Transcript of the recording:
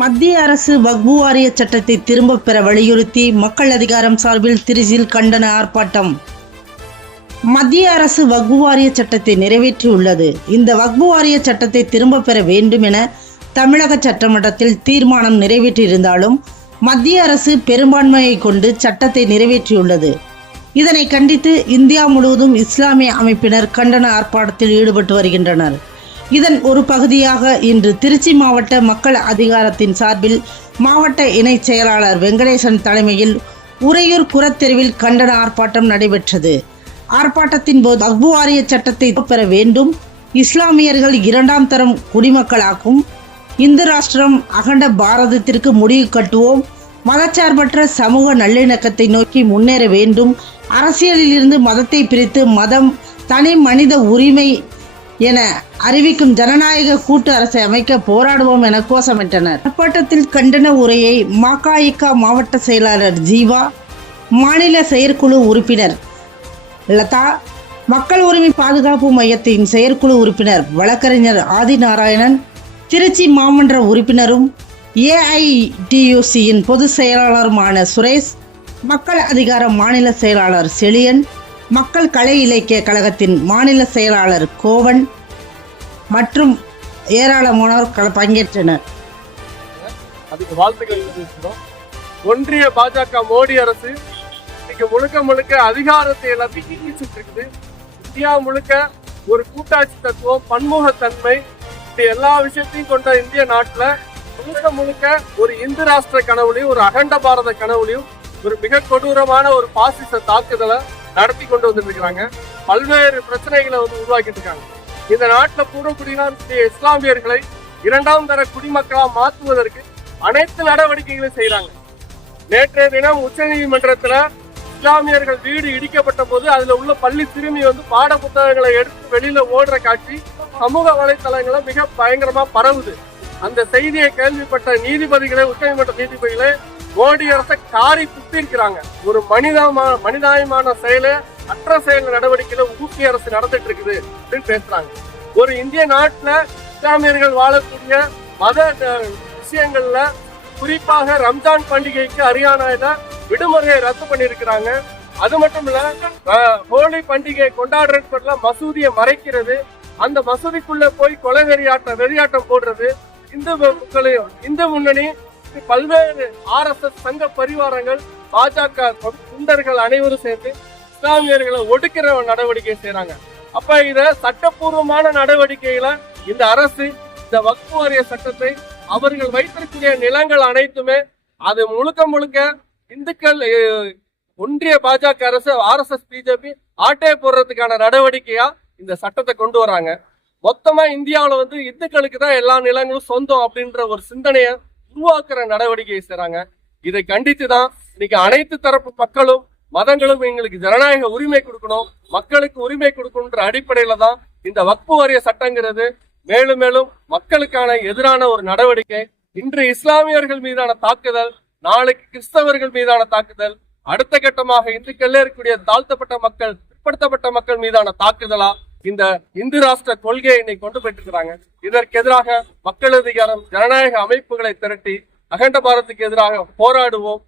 மத்திய அரசு வக்ஃபு வாரிய சட்டத்தை திரும்பப் பெற வலியுறுத்தி மக்கள் அதிகாரம் சார்பில் திருச்சியில் கண்டன ஆர்ப்பாட்டம். மத்திய அரசு வக்ஃபு வாரிய சட்டத்தை நிறைவேற்றியுள்ளது. இந்த வக்ஃபு வாரிய சட்டத்தை திரும்பப் பெற வேண்டும் என தமிழக சட்டமன்றத்தில் தீர்மானம் நிறைவேற்றியிருந்தாலும் மத்திய அரசு பெரும்பான்மையை கொண்டு சட்டத்தை நிறைவேற்றியுள்ளது. இதனை கண்டித்து இந்தியா முழுவதும் இஸ்லாமிய அமைப்பினர் கண்டன ஆர்ப்பாட்டத்தில் ஈடுபட்டு வருகின்றனர். இதன் ஒரு பகுதியாக இன்று திருச்சி மாவட்ட மக்கள் அதிகாரத்தின் சார்பில் மாவட்ட இணைச் செயலாளர் வெங்கடேசன் தலைமையில் உறையூர் குரத்தெருவில் கண்டன ஆர்ப்பாட்டம் நடைபெற்றது. ஆர்ப்பாட்டத்தின் போது வக்ஃபு வாரிய சட்டத்தை பெற வேண்டும், இஸ்லாமியர்கள் இரண்டாம் தரம் குடிமக்களாக்கும், இந்து ராஷ்டிரம் அகண்ட பாரதத்திற்கு முடிவு கட்டுவோம், மதச்சார்பற்ற சமூக நல்லிணக்கத்தை நோக்கி முன்னேற வேண்டும், அரசியலில் இருந்து மதத்தை பிரித்து மதம் தனி மனித உரிமை என அறிவிக்கும் ஜனநாயக கூட்டு அரசை அமைக்க போராடுவோம் என கோஷமிட்டனர். ஆர்ப்பாட்டத்தில் கண்டன உரையை மகாயிகா மாவட்ட செயலாளர் ஜீவா, மாநில செயற்குழு உறுப்பினர் லதா, மக்கள் உரிமை பாதுகாப்பு மையத்தின் செயற்குழு உறுப்பினர் வழக்கறிஞர் ஆதிநாராயணன், திருச்சி மாமன்ற உறுப்பினரும் ஏஐடியூசியின் பொதுச் செயலாளருமான சுரேஷ், மக்கள் அதிகார மாநில செயலாளர் செழியன், மக்கள் கலை இலக்கிய கழகத்தின் மாநில செயலாளர் கோவன் மற்றும் ஏராளமானோர் பங்கேற்றனர். அதுக்கு வாழ்த்துக்கள் தெரிவிக்கிறோம். ஒன்றிய பாஜக மோடி அரசு இன்னைக்கு முழுக்க அதிகாரத்தை எல்லாத்தையும் நீக்கிட்டு இருக்குது. இந்தியா முழுக்க ஒரு கூட்டாட்சி தத்துவம், பன்முகத்தன்மை, இப்படி எல்லா விஷயத்தையும் கொண்ட இந்திய நாட்டுல முழுக்க ஒரு இந்து ராஷ்டிர கனவுலையும் ஒரு அகண்ட பாரத கனவுலையும் ஒரு மிக கொடூரமான ஒரு பாசிச தாக்குதலை நடத்தி கொண்டு வந்துட்டு இருக்காங்க. பல்வேறு பிரச்சனைகளை உருவாக்கிட்டு இருக்காங்க. இந்த நாட்டுல பூர்வக்குடியினர் இஸ்லாமியர்களை இரண்டாம் தர குடிமக்களா மாற்றுவதற்கு அனைத்து நடவடிக்கைகளையும் செய்யறாங்க. நேற்றைய தினம் உச்ச நீதிமன்றத்துல இஸ்லாமியர்கள் வீடு இடிக்கப்பட்ட போது அதுல உள்ள பள்ளி சிறுமி பாட புத்தகங்களை எடுத்து வெளியில ஓடுற காட்சி சமூக வலைத்தளங்களை மிக பயங்கரமா பரவுது. அந்த செய்தியை கேள்விப்பட்ட நீதிபதிகளே, உச்ச நீதிமன்ற நீதிபதிகளே மோடி அரசை காரி துப்பிருக்கிறாங்க. ஒரு மனிதாயமான செயல அற்ற செயல் நடவடிக்கையில ஊபி அரசு நடந்துட்டு இருக்குது அப்படின்னு பேசுறாங்க. ஒரு இந்திய நாட்டுல இஸ்லாமியர்கள் வாழக்கூடிய மத விஷயங்கள்ல குறிப்பாக ரம்ஜான் பண்டிகைக்கு ஹரியானால விடுமுறையை ரத்து பண்ணிருக்கிறாங்க. அது மட்டும் இல்ல, ஹோலி பண்டிகை கொண்டாடுறதுல மசூதியை மறைக்கிறது, அந்த மசூதிக்குள்ள போய் கொலை வெறியாட்டம் போடுறது, இந்து முன்னணி, பல்வேறு RSS சங்க பரிவாரங்கள், பாஜக குண்டர்கள் அனைவரும் சேர்ந்து இஸ்லாமியர்களை ஒடுக்கிற நடவடிக்கை செய்யறாங்க. அப்ப இத சட்டப்பூர்வமான நடவடிக்கைகளை இந்த அரசு இந்த வக்ஃபு வாரிய சட்டத்தை அவர்கள் வைத்திருக்கிற நிலங்கள் அனைத்துமே அது முழுக்க இந்துக்கள் ஒன்றிய பாஜக அரசு RSS பிஜேபி ஆட்டே போடுறதுக்கான நடவடிக்கையா இந்த சட்டத்தை கொண்டு வராங்க. மொத்தமா இந்தியாவில இந்துக்களுக்கு தான் எல்லா நிலங்களும் சொந்தம் அப்படின்ற ஒரு சிந்தனைய உருவாக்குற நடவடிக்கையை செய்றாங்க. இதை கண்டித்துதான் இன்னைக்கு அனைத்து தரப்பு மக்களும் மதங்களும் எங்களுக்கு ஜனநாயக உரிமை கொடுக்கணும், மக்களுக்கு உரிமை கொடுக்கணுன்ற அடிப்படையில தான் இந்த வக்ஃபு வாரிய சட்டங்கிறது மேலும் மக்களுக்கான எதிரான ஒரு நடவடிக்கை. இன்று இஸ்லாமியர்கள் மீதான தாக்குதல், நாளைக்கு கிறிஸ்தவர்கள் மீதான தாக்குதல், அடுத்த கட்டமாக இந்துக்கள்ல இருக்கக்கூடிய தாழ்த்தப்பட்ட மக்கள், பிற்படுத்தப்பட்ட மக்கள் மீதான தாக்குதலா இந்த இந்து ராஷ்டிர கொள்கையை இன்னைக்கு கொண்டு போயிட்டு. இதற்கு எதிராக மக்கள் அதிகாரம் ஜனநாயக அமைப்புகளை திரட்டி அகண்ட பாரதத்துக்கு எதிராக போராடுவோம்.